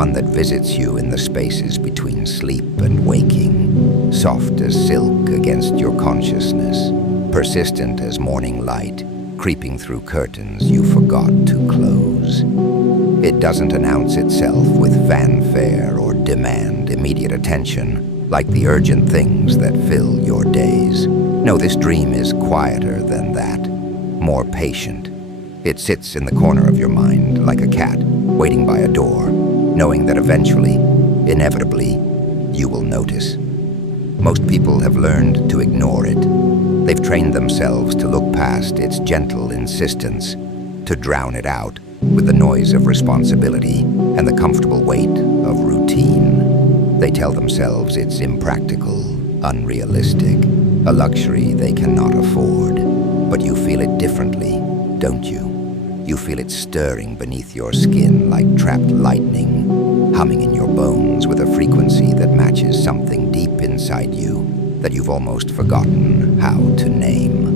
one that visits you in the spaces between sleep and waking, soft as silk against your consciousness, persistent as morning light, creeping through curtains you forgot to close. It doesn't announce itself with fanfare or demand immediate attention, like the urgent things that fill your days. No, this dream is quieter than that, more patient. It sits in the corner of your mind like a cat, waiting by a door, knowing that eventually, inevitably, you will notice. Most people have learned to ignore it. They've trained themselves to look past its gentle insistence, to drown it out with the noise of responsibility and the comfortable weight of routine. They tell themselves it's impractical, unrealistic, a luxury they cannot afford. But you feel it differently, don't you? You feel it stirring beneath your skin like trapped lightning, humming in your bones with a frequency that matches something deep inside you that you've almost forgotten how to name.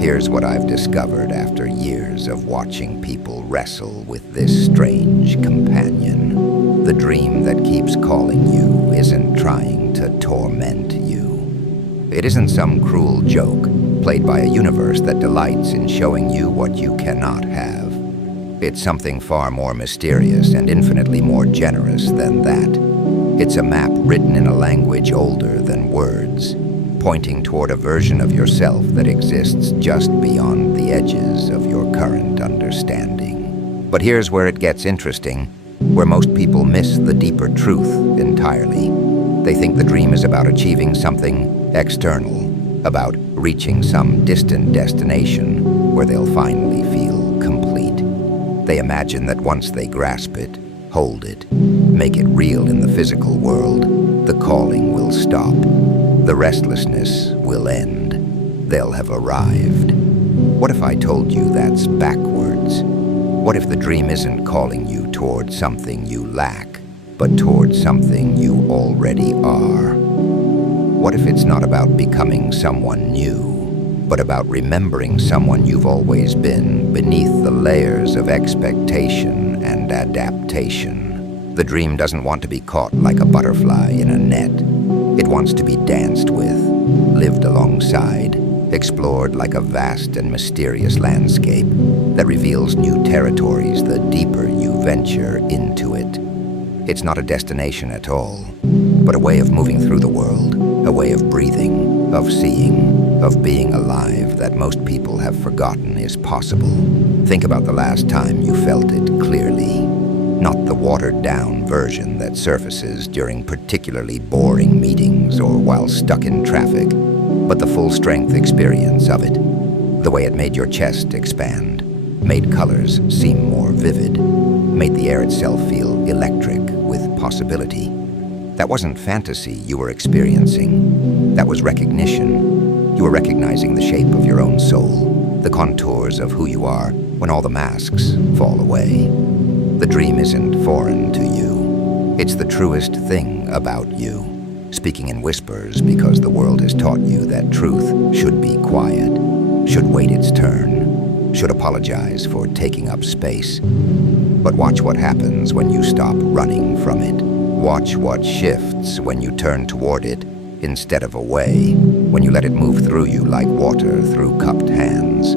Here's what I've discovered after years of watching people wrestle with this strange companion. The dream that keeps calling you isn't trying to torment you. It isn't some cruel joke played by a universe that delights in showing you what you cannot have. It's something far more mysterious and infinitely more generous than that. It's a map written in a language older than words, pointing toward a version of yourself that exists just beyond the edges of your current understanding. But here's where it gets interesting, where most people miss the deeper truth entirely. They think the dream is about achieving something external, about reaching some distant destination where they'll finally feel complete. They imagine that once they grasp it, hold it, make it real in the physical world, the calling will stop. The restlessness will end. They'll have arrived. What if I told you that's backwards? What if the dream isn't calling you toward something you lack, but toward something you already are? What if it's not about becoming someone new, but about remembering someone you've always been beneath the layers of expectation and adaptation? The dream doesn't want to be caught like a butterfly in a net. It wants to be danced with, lived alongside, explored like a vast and mysterious landscape that reveals new territories the deeper you venture into it. It's not a destination at all, but a way of moving through the world, a way of breathing, of seeing, of being alive that most people have forgotten is possible. Think about the last time you felt it clearly. Not the watered-down version that surfaces during particularly boring meetings or while stuck in traffic, but the full-strength experience of it. The way it made your chest expand, made colors seem more vivid, made the air itself feel electric with possibility. That wasn't fantasy you were experiencing. That was recognition. You were recognizing the shape of your own soul, the contours of who you are when all the masks fall away. The dream isn't foreign to you. It's the truest thing about you, speaking in whispers because the world has taught you that truth should be quiet, should wait its turn, should apologize for taking up space. But watch what happens when you stop running from it. Watch what shifts when you turn toward it instead of away, when you let it move through you like water through cupped hands.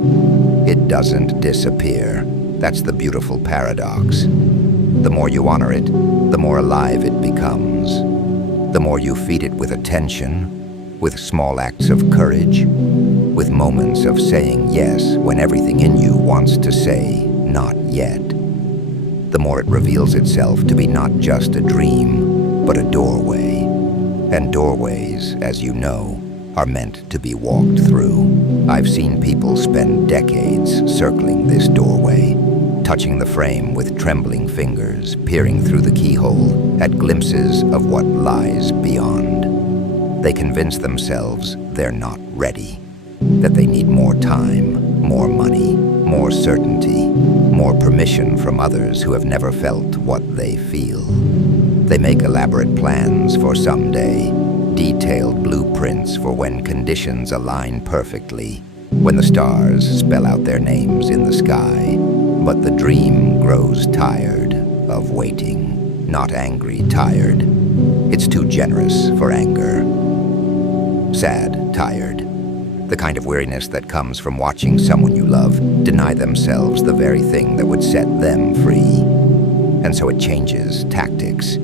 It doesn't disappear. That's the beautiful paradox. The more you honor it, the more alive it becomes. The more you feed it with attention, with small acts of courage, with moments of saying yes when everything in you wants to say not yet. The more it reveals itself to be not just a dream, but a doorway. And doorways, as you know, are meant to be walked through. I've seen people spend decades circling this doorway, touching the frame with trembling fingers, peering through the keyhole at glimpses of what lies beyond. They convince themselves they're not ready, that they need more time, more money, more certainty, more permission from others who have never felt what they feel. They make elaborate plans for someday, detailed blueprints for when conditions align perfectly, when the stars spell out their names in the sky. But the dream grows tired, of waiting, not angry, tired. It's too generous for anger. Sad, tired. The kind of weariness that comes from watching someone you love deny themselves the very thing that would set them free. And so it changes tactics.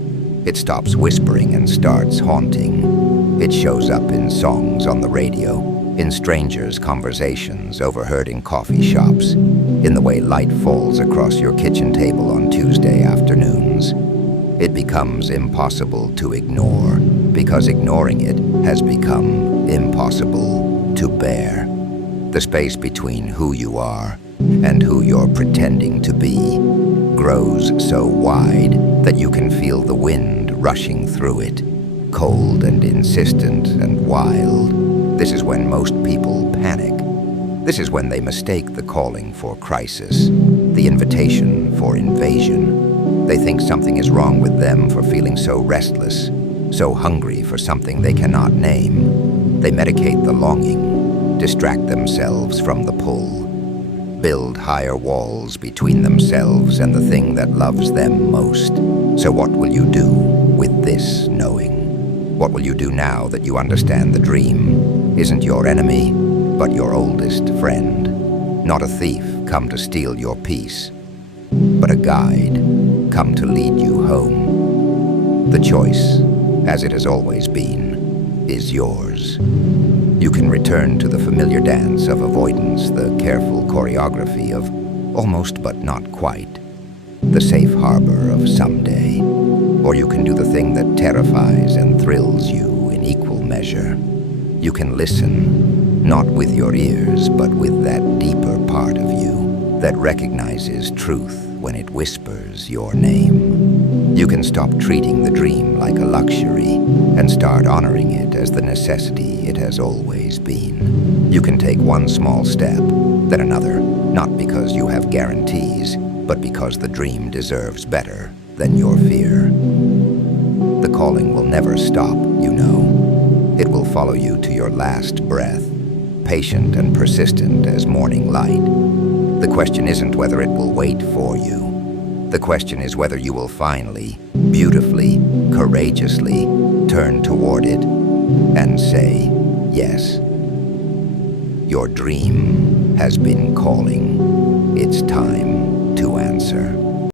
It stops whispering and starts haunting. It shows up in songs on the radio, in strangers' conversations overheard in coffee shops, in the way light falls across your kitchen table on Tuesday afternoons. It becomes impossible to ignore, because ignoring it has become impossible to bear. The space between who you are and who you're pretending to be grows so wide that you can feel the wind rushing through it, cold and insistent and wild. This is when most people panic. This is when they mistake the calling for crisis, the invitation for invasion. They think something is wrong with them for feeling so restless, so hungry for something they cannot name. They medicate the longing, distract themselves from the pull, build higher walls between themselves and the thing that loves them most. So what will you do with this knowing? What will you do now that you understand the dream isn't your enemy, but your oldest friend? Not a thief come to steal your peace, but a guide come to lead you home. The choice, as it has always been, is yours. You can return to the familiar dance of avoidance, the careful choreography of almost but not quite, the safe harbor of someday. Or you can do the thing that terrifies and thrills you in equal measure. You can listen, not with your ears, but with that deeper part of you that recognizes truth when it whispers your name. You can stop treating the dream like a luxury and start honoring it as the necessity it has always been. You can take one small step, then another, not because you have guarantees, but because the dream deserves better than your fear. The calling will never stop, you know. It will follow you to your last breath, patient and persistent as morning light. The question isn't whether it will wait for you. The question is whether you will finally, beautifully, courageously turn toward it and say, yes. Your dream has been calling. It's time to answer.